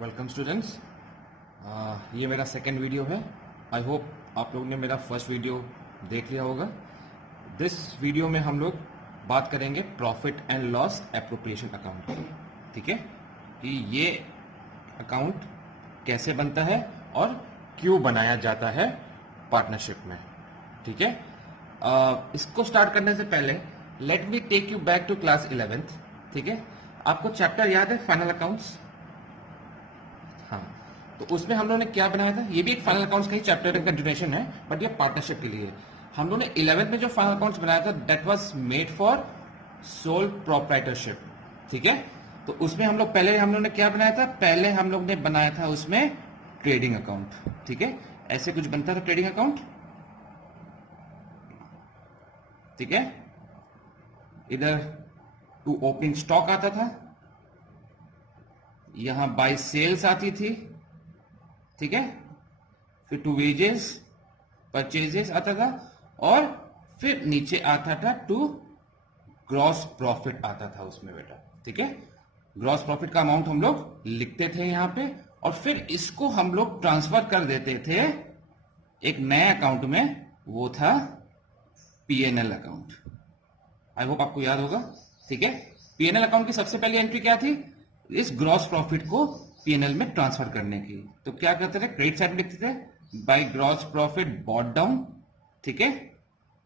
Welcome students. ये मेरा second video है। आई होप आप लोग ने मेरा फर्स्ट वीडियो देख लिया होगा। दिस वीडियो में हम लोग बात करेंगे profit and loss appropriation account की। ठीक है, कि ये अकाउंट कैसे बनता है और क्यों बनाया जाता है पार्टनरशिप में। ठीक है, इसको स्टार्ट करने से पहले let me take you back to class 11th। ठीक है, आपको चैप्टर याद है फाइनल अकाउंट्स? हाँ, तो उसमें हम लोगों ने क्या बनाया था? ये भी एक फाइनल अकाउंट्स का ही चैप्टर का कंटिन्यूएशन है, बट ये पार्टनरशिप के लिए। हम लोगों ने 11th में जो फाइनल अकाउंट्स बनाया था that was made for sole proprietorship. ठीक है, तो उसमें हम लोग ने क्या बनाया था? पहले हम लोग ने बनाया था उसमें ट्रेडिंग अकाउंट। ठीक है, ऐसे कुछ बनता था ट्रेडिंग अकाउंट। ठीक है, इधर टू ओपनिंग स्टॉक आता था, यहां बाय सेल्स आती थी। ठीक है, फिर टू वेजेस परचेजेस आता था, और फिर नीचे आता था टू ग्रॉस प्रॉफिट आता था उसमें बेटा। ठीक है, ग्रॉस प्रॉफिट का अमाउंट हम लोग लिखते थे यहां पे, और फिर इसको हम लोग ट्रांसफर कर देते थे एक नए अकाउंट में, वो था पीएनएल अकाउंट। आई होप आपको याद होगा। ठीक है, पीएनएल अकाउंट की सबसे पहली एंट्री क्या थी? इस ग्रॉस प्रॉफिट को पीएनएल में ट्रांसफर करने की। तो क्या करते थे? क्रेडिट साइड में लिखते थे by gross profit bought down. ठीक है,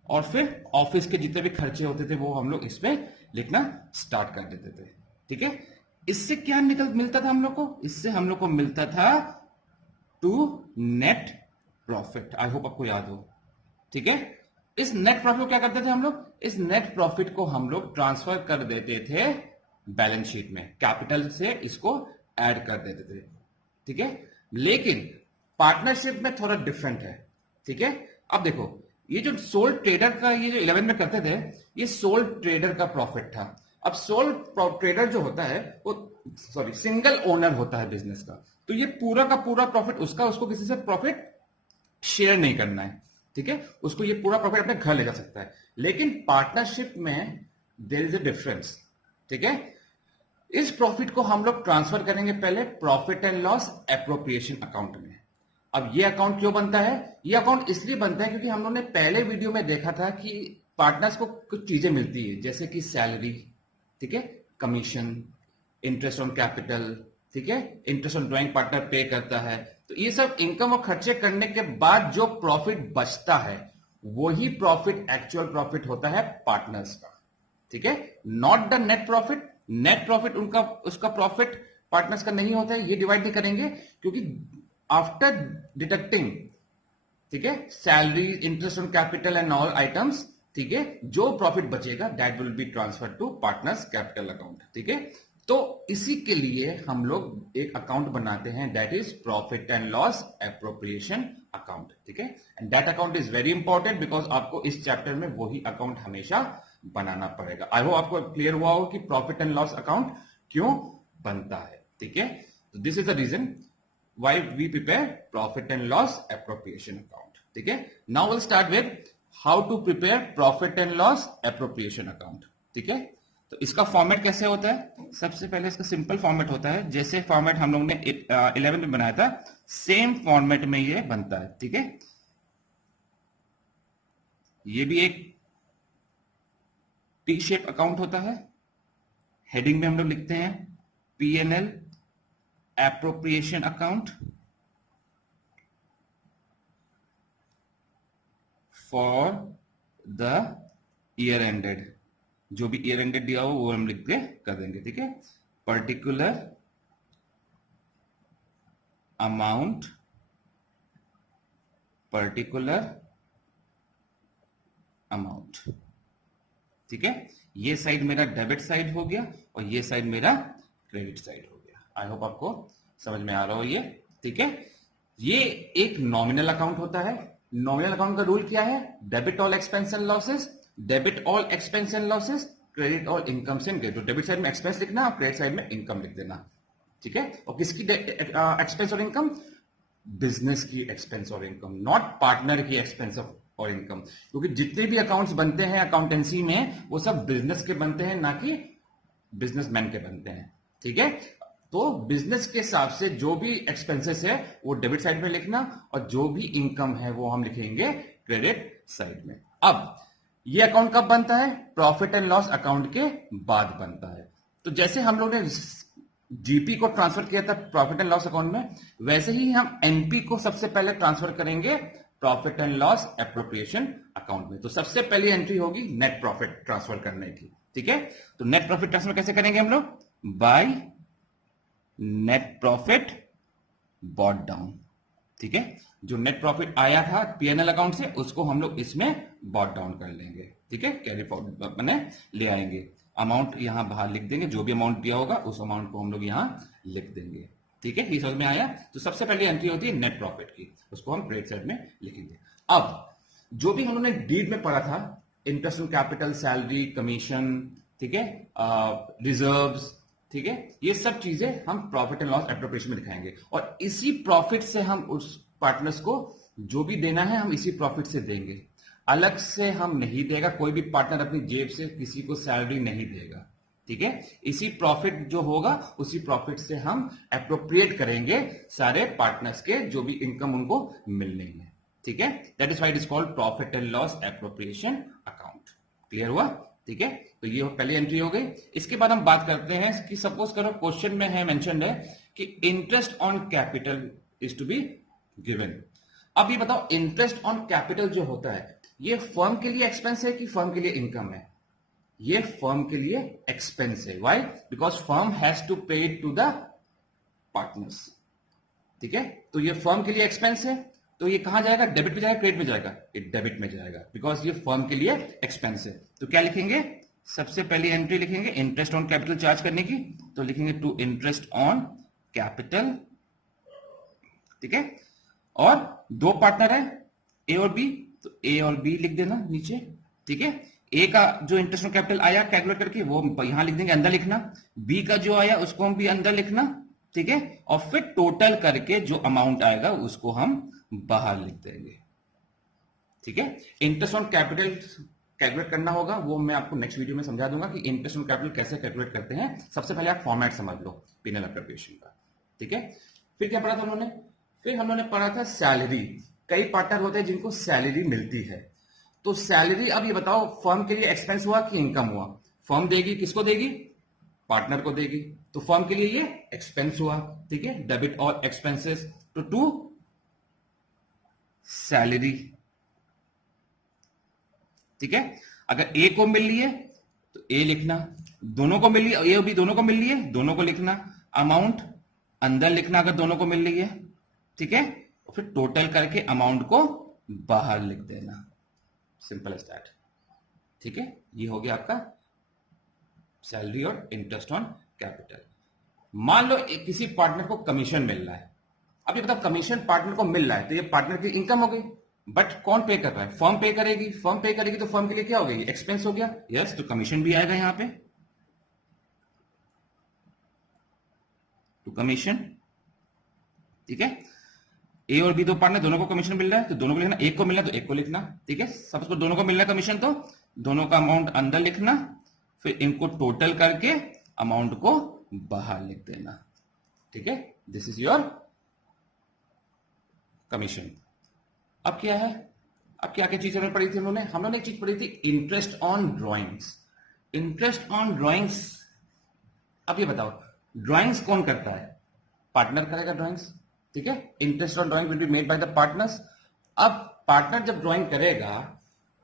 और फिर ऑफिस के जितने भी खर्चे होते थे वो हम लोग इस पे लिखना स्टार्ट कर देते थे। ठीक है, इससे क्या मिलता था हम लोग को? इससे हम लोग को मिलता था to net profit. I hope आपको याद हो। ठीक है, इस नेट प्रॉफिट को क्या करते थे हम लोग? इस नेट प्रॉफिट को हम लोग ट्रांसफर कर देते थे बैलेंस शीट में, कैपिटल से इसको ऐड कर देते थे। ठीक है, लेकिन पार्टनरशिप में थोड़ा डिफरेंट है। ठीक है, अब देखो, ये जो सोल ट्रेडर का ये जो 11 में करते थे, ये सोल ट्रेडर का प्रॉफिट था। अब सोल ट्रेडर जो होता है वो सिंगल ओनर होता है बिजनेस का, तो ये पूरा का पूरा प्रॉफिट उसका, उसको किसी से प्रॉफिट शेयर नहीं करना है। ठीक है, उसको ये पूरा प्रॉफिट अपने घर ले जा सकता है। लेकिन पार्टनरशिप में देयर इज अ डिफरेंस। ठीक है, इस प्रॉफिट को हम लोग ट्रांसफर करेंगे पहले profit and loss appropriation account में। अब ये अकाउंट क्यों बनता है? ये अकाउंट इसलिए बनता है क्योंकि हम लोगों ने पहले वीडियो में देखा था कि पार्टनर्स को कुछ चीजें मिलती है, जैसे कि सैलरी, ठीक है, कमीशन, इंटरेस्ट ऑन कैपिटल, ठीक है, इंटरेस्ट ऑन ड्राइंग पार्टनर पे करता है। तो ये सब इनकम और खर्चे करने के बाद जो प्रॉफिट बचता है वही प्रॉफिट एक्चुअल प्रॉफिट होता है पार्टनर्स का। ठीक है, not the net profit. Net profit उनका, उसका प्रॉफिट पार्टनर्स का नहीं होता है, ये डिवाइड नहीं करेंगे, क्योंकि आफ्टर डिडक्टिंग, ठीक है, salary, interest on capital and all items, ठीक है, जो प्रॉफिट बचेगा that will be transfer to partners capital account. ठीक है, तो इसी के लिए हम लोग एक अकाउंट बनाते हैं that is profit and loss appropriation account. ठीक है, and that account is very important because आपको इस चैप्टर में वही अकाउंट हमेशा बनाना पड़ेगा। आई होप आपको क्लियर हुआ हो कि प्रॉफिट एंड लॉस अकाउंट क्यों बनता है। ठीक है, तो this is the reason why we prepare profit and loss appropriation account. ठीक है, now will start with how to prepare profit and loss appropriation account. ठीक है, तो इसका फॉर्मेट कैसे होता है? सबसे पहले इसका सिंपल फॉर्मेट होता है, जैसे फॉर्मेट हम लोग ने 11 में बनाया था सेम फॉर्मेट में ये बनता है। ठीक है, ये भी एक टी शेप अकाउंट होता है। हेडिंग में हम लोग लिखते हैं PNL appropriation account for the year ended. जो भी ईयर एंडेड दिया हो वो हम लिख के कर देंगे। ठीक है, पर्टिकुलर अमाउंट, पर्टिकुलर अमाउंट। ठीक है, ये साइड मेरा डेबिट साइड हो गया और ये साइड मेरा क्रेडिट साइड हो गया। आई होप आपको समझ में आ रहा हो ये। ठीक है, ये एक नॉमिनल अकाउंट होता है। नॉमिनल अकाउंट का रूल क्या है? Debit all expense and losses, debit all expense and losses, credit all income and गेट। तो डेबिट साइड में एक्सपेंस लिखना और क्रेडिट साइड में इनकम लिख देना। ठीक है, और किसकी एक्सपेंस और इनकम? बिजनेस की एक्सपेंस और इनकम, नॉट पार्टनर की एक्सपेंस और इनकम। क्योंकि जितने भी अकाउंट्स बनते हैं अकाउंटेंसी में वो सब बिजनेस के बनते हैं, ना कि बिजनेसमैन के बनते हैं। ठीक है, तो बिजनेस के हिसाब से जो भी एक्सपेंसेस है वो डेबिट साइड में लिखना, और जो भी इनकम है वो हम लिखेंगे क्रेडिट साइड में। अब ये अकाउंट कब बनता है? प्रॉफिट एंड लॉस अकाउंट के बाद बनता है। तो जैसे हम लोग ने जीपी को ट्रांसफर किया था प्रॉफिट एंड लॉस अकाउंट में, वैसे ही हम एनपी को सबसे पहले ट्रांसफर करेंगे profit and loss appropriation account में। तो सबसे पहली एंट्री होगी नेट प्रॉफिट ट्रांसफर करने की, ठीक है। तो नेट प्रॉफिट ट्रांसफर कैसे करेंगे हम लोग? By net profit bought down, ठीक है। जो नेट प्रॉफिट आया था पीएनएल अकाउंट से, उसको हम लोग इसमें बॉट डाउन कर लेंगे, ठीक है। कैरी फॉरवर्ड मैंने ले आएंगे, अमाउंट यहां बाहर लिख देंगे, जो भी अमाउंट दिया होगा उस अमाउंट को हम लोग यहां लिख देंगे, ठीक है। ये समझ में आया? तो सबसे पहली एंट्री होती है नेट प्रॉफिट की, उसको हम क्रेडिट साइड में लिखेंगे। अब जो भी हम लोगों ने डीड में पढ़ा था, interest on capital, salary, commission, ठीक है, रिजर्व्स, ठीक है, ये सब चीजें हम प्रॉफिट एंड लॉस एप्रोप्रिएशन में दिखाएंगे, और इसी प्रॉफिट से हम उस पार्टनर्स को जो भी देना है हम इसी प्रॉफिट से देंगे, अलग से हम नहीं देगा। कोई भी पार्टनर अपनी जेब से किसी को सैलरी नहीं देगा, ठीक है। इसी प्रॉफिट जो होगा उसी प्रॉफिट से हम एप्रोप्रिएट करेंगे सारे पार्टनर्स के जो भी इनकम उनको मिलने हैं, ठीक है। That is why it is called profit and loss appropriation account. Clear हुआ? ठीक है। तो ये पहली एंट्री हो गई। इसके बाद हम बात करते हैं कि सपोज करो क्वेश्चन में है मेंशन्ड है कि interest on capital is to be given. अब ये बताओ, इंटरेस्ट ऑन कैपिटल जो होता है ये फर्म के लिए एक्सपेंस है कि फर्म के लिए इनकम है? ये फर्म के लिए एक्सपेंस है। Why? Because firm has to pay it to the partners, ठीक है। तो ये फर्म के लिए एक्सपेंस है, तो ये कहां जाएगा? डेबिट में जाएगा, क्रेडिट में जाएगा? ये डेबिट में जाएगा, बिकॉज ये फर्म के लिए एक्सपेंस है। तो क्या लिखेंगे? सबसे पहली एंट्री लिखेंगे इंटरेस्ट ऑन कैपिटल चार्ज करने की, तो लिखेंगे टू इंटरेस्ट ऑन कैपिटल, ठीक है। और दो पार्टनर है ए और बी, तो ए और बी लिख देना नीचे, ठीक है। ए का जो इंटरेस्ट ऑन कैपिटल आया कैलकुलेट करके वो यहां लिख देंगे, अंदर लिखना। बी का जो आया उसको हम भी अंदर लिखना, ठीक है। और फिर टोटल करके जो अमाउंट आएगा उसको हम बाहर लिख देंगे, ठीक है। इंटरेस्ट ऑन कैपिटल कैलकुलेट करना होगा, वो मैं आपको नेक्स्ट वीडियो में समझा दूंगा कि इंटरेस्ट ऑन कैपिटल कैसे कैलकुलेट करते हैं। सबसे पहले आप फॉर्मेट समझ लो पीएनएल एप्रोप्रिएशन का, ठीक है। फिर क्या पढ़ा था उन्होंने? फिर हम लोगों ने पढ़ा था सैलरी। कई पार्टनर होते हैं जिनको सैलरी मिलती है, तो सैलरी, अब ये बताओ फर्म के लिए एक्सपेंस हुआ कि इनकम हुआ? फर्म देगी, किसको देगी? पार्टनर को देगी। तो फर्म के लिए ये एक्सपेंस हुआ, ठीक है। Debit all expenses to salary, ठीक है। अगर ए को मिल रही है तो ए लिखना, दोनों को मिल रही है, ए भी दोनों को मिल रही है, दोनों को लिखना, अमाउंट अंदर लिखना अगर दोनों को मिल रही है, ठीक है। फिर टोटल करके अमाउंट को बाहर लिख देना, सिंपल एज दैट, ठीक है। ये हो गया आपका सैलरी और इंटरेस्ट ऑन कैपिटल। मान लो किसी पार्टनर को कमीशन मिल रहा है। अब ये बताओ, कमीशन पार्टनर को मिल रहा है तो ये पार्टनर की इनकम हो गई, बट कौन पे कर रहा है? फर्म पे करेगी। फर्म पे करेगी तो फर्म के लिए क्या हो गई? एक्सपेंस हो गया, यस। तो कमीशन भी आएगा यहां पे, टू कमीशन, ठीक है। ए और बी दो पार्टनर, दोनों को कमीशन मिल रहा है तो दोनों को लिखना, एक को मिल रहा है तो एक को लिखना, ठीक है। सपोज को दोनों को मिल रहा है कमीशन तो दोनों का अमाउंट अंदर लिखना, फिर इनको टोटल करके अमाउंट को बाहर लिख देना, ठीक है। This is your commission. अब क्या है? अब क्या क्या चीज हमें पढ़ी थी हम लोगों ने एक चीज पढ़ी थी, interest on drawings. Interest on drawings, अब ये बताओ ड्रॉइंग्स कौन करता है? पार्टनर करेगा ड्रॉइंग्स, ठीक है। Interest on drawing will be made by the partners. अब पार्टनर जब ड्रॉइंग करेगा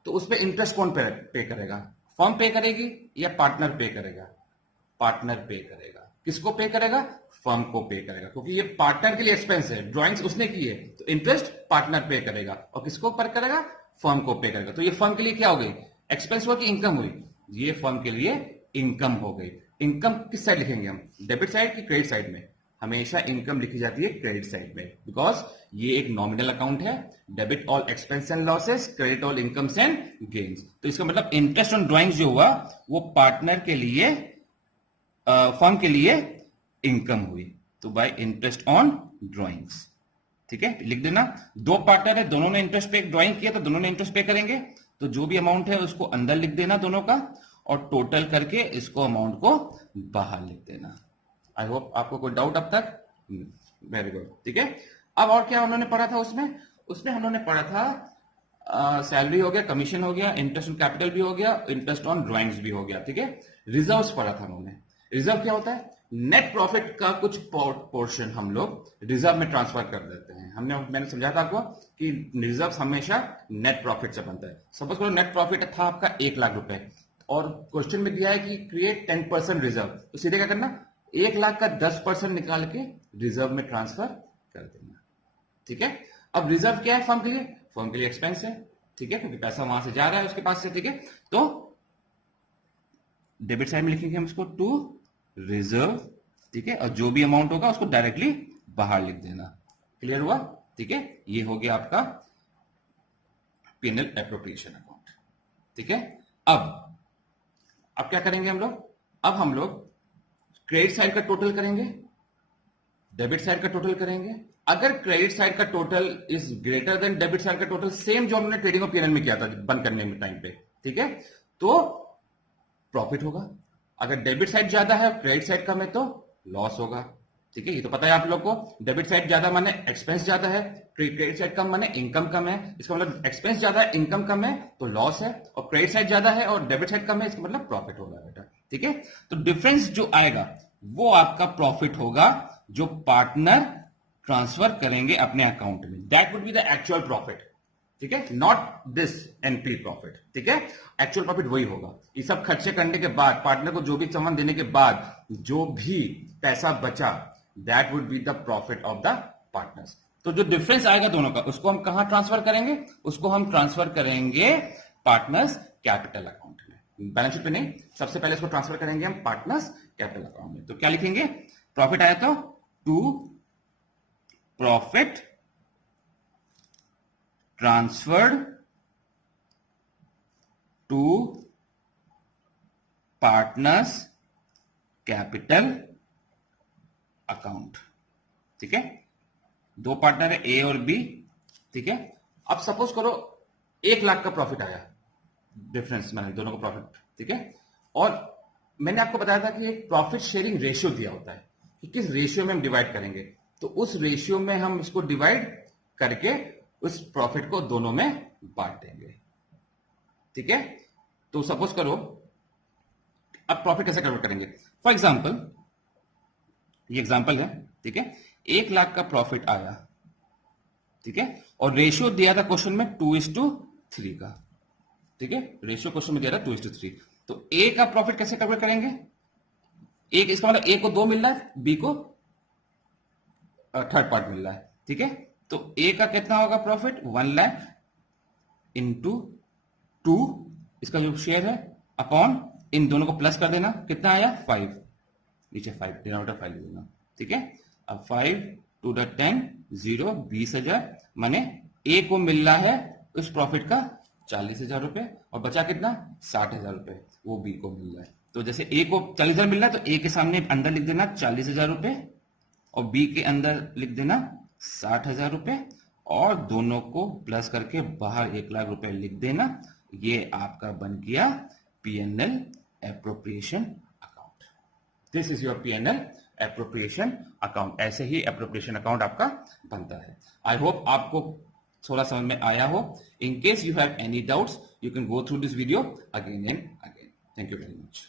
तो उस पर इंटरेस्ट कौन पे करेगा? फर्म पे करेगी या पार्टनर पे करेगा? पार्टनर पे करेगा। किसको पे करेगा? फर्म को पे करेगा, क्योंकि ये पार्टनर के लिए एक्सपेंस है, ड्रॉइंग्स उसने की है, तो इंटरेस्ट पार्टनर पे करेगा। और किसको पर करेगा? फर्म को पे करेगा। तो ये फर्म के लिए क्या हो गई? एक्सपेंस हुआ कि इनकम हुई? ये फर्म के लिए इनकम हो गई। इनकम किस साइड लिखेंगे हम? डेबिट साइड की क्रेडिट साइड में? हमेशा इनकम लिखी जाती है क्रेडिट साइड में, बिकॉज ये एक नॉमिनल अकाउंट है। Debit all expense and losses, credit all incomes and gains. तो इसका मतलब इंटरेस्ट ऑन ड्रॉइंग्स जो हुआ वो पार्टनर के लिए, फर्म के लिए इनकम हुई, तो बाय इंटरेस्ट ऑन ड्रॉइंग्स, ठीक है। लिख देना, दो पार्टनर है, दोनों ने इंटरेस्ट पे ड्रॉइंग किया तो दोनों ने इंटरेस्ट पे करेंगे, तो जो भी अमाउंट है उसको अंदर लिख देना दोनों का, और टोटल करके इसको अमाउंट को बाहर लिख देना। आई होप आपको कोई डाउट अब तक? वेरी गुड, ठीक है। अब और क्या हम लोगों ने पढ़ा था उसमें हम लोगों ने पढ़ा था सैलरी हो गया, कमीशन हो गया, इंटरेस्ट ऑन कैपिटल भी हो गया, इंटरेस्ट ऑन ड्राइंग्स भी हो गया, ठीक है। रिजर्व्स पढ़ा था हम लोगों ने। रिजर्व क्या होता है? नेट प्रॉफिट का कुछ पोर्शन हम लोग रिजर्व में ट्रांसफर कर देते हैं। मैंने समझा था आपको कि रिजर्व हमेशा नेट प्रॉफिट से बनता है। सपोज करो नेट प्रॉफिट था आपका 1,00,000 रुपए और क्वेश्चन में दिया है कि क्रिएट 10% रिजर्व, तो सीधे क्या करना, 1,00,000 का 10% निकाल के रिजर्व में ट्रांसफर कर देना, ठीक है। अब रिजर्व क्या है फर्म के लिए? फर्म के लिए एक्सपेंस है, ठीक है, क्योंकि पैसा वहां से जा रहा है उसके पास से, ठीक है। तो डेबिट साइड में लिखेंगे हम इसको टू रिजर्व, ठीक है, और जो भी अमाउंट होगा उसको डायरेक्टली बाहर लिख देना। क्लियर हुआ? ठीक है, ये हो गया आपका P&L एप्रोप्रिएशन अकाउंट, ठीक है। अब क्या करेंगे हम लोग? अब हम लोग क्रेडिट साइड का टोटल करेंगे, डेबिट साइड का टोटल करेंगे। अगर क्रेडिट साइड का total is greater than debit side का टोटल, सेम जो हमने ट्रेडिंग और P&L में किया था बंद करने में टाइम पे, ठीक है, तो प्रॉफिट होगा। अगर डेबिट साइड ज्यादा है क्रेडिट साइड कम है तो लॉस होगा, ठीक है। ये तो पता है आप लोग को, डेबिट साइड ज्यादा माने एक्सपेंस ज्यादा है, क्रेडिट साइड कम माने इनकम कम है। इसका मतलब एक्सपेंस ज्यादा है, इनकम कम है तो लॉस है, और क्रेडिट साइड ज्यादा है और डेबिट साइड कम है, इसका मतलब प्रॉफिट होगा बेटा, ठीक है। तो डिफरेंस जो आएगा वो आपका प्रॉफिट होगा जो पार्टनर ट्रांसफर करेंगे अपने अकाउंट में। That would be the actual profit, ठीक है, नॉट दिस एनपी प्रॉफिट, ठीक है। एक्चुअल प्रॉफिट वही होगा। ये सब खर्चे करने के बाद, पार्टनर को जो भी सामान देने के बाद जो भी पैसा बचा, that would be the profit of the partners. तो जो डिफरेंस आएगा दोनों का, उसको हम कहां ट्रांसफर करेंगे? उसको हम ट्रांसफर करेंगे पार्टनर्स कैपिटल अकाउंट में। बैलेंस शीट पे नहीं, सबसे पहले इसको ट्रांसफर करेंगे हम पार्टनर्स कैपिटल अकाउंट में। तो क्या लिखेंगे? प्रॉफिट आया तो to profit transferred to partners capital account, ठीक है। दो पार्टनर है ए और बी, ठीक है। अब सपोज करो 1,00,000 का प्रॉफिट आया, डिफरेंस मैंने दोनों का प्रॉफिट, ठीक है। और मैंने आपको बताया था कि एक प्रॉफिट शेयरिंग रेशियो दिया होता है कि किस रेशियो में हम डिवाइड करेंगे, तो उस रेशियो में हम इसको डिवाइड करके उस प्रॉफिट को दोनों में बांट देंगे, ठीक है। तो सपोज करो अब प्रॉफिट कैसे कन्वर्ट करेंगे? फॉर एग्जांपल, ये एग्जांपल है, ठीक है। 1,00,000 का प्रॉफिट आया, ठीक है, और रेशियो दिया था क्वेश्चन में 2:3 का, ठीक है। रेशियो क्वेश्चन में दिया था 2:3। तो ए का प्रॉफिट कैसे कन्वर्ट करेंगे? एक, इसका मतलब ए को 2 मिल रहा है, बी को थर्ड पार्ट मिल रहा है, ठीक है। तो ए का कितना होगा प्रॉफिट? 1,00,000 इंटू 2, इसका जो शेयर है, अपॉन इन दोनों को प्लस कर देना, कितना आया? 5, नीचे 5, डिनोमिनेटर 5 ले देना, ठीक है। अब 5 टू द 10 0, 20,000, माने ए को मिल रहा है उस प्रॉफिट का 40,000 रुपए, और बचा कितना? 60,000 रुपए, वो बी को मिल रहा है। तो जैसे ए को 40,000 मिल रहा है तो ए के सामने अंदर लिख देना 40,000 रुपए, और बी के अंदर लिख देना 60,000 रुपए, और दोनों को प्लस करके बाहर 1,00,000 रुपए लिख देना। ये आपका बन गया P&L appropriation account. This is your P&L appropriation account. ऐसे ही एप्रोप्रिएशन अकाउंट आपका बनता है। आई होप आपको थोड़ा समझ में आया हो। In case you have any doubts, you can go through this video again and again. Thank you very much.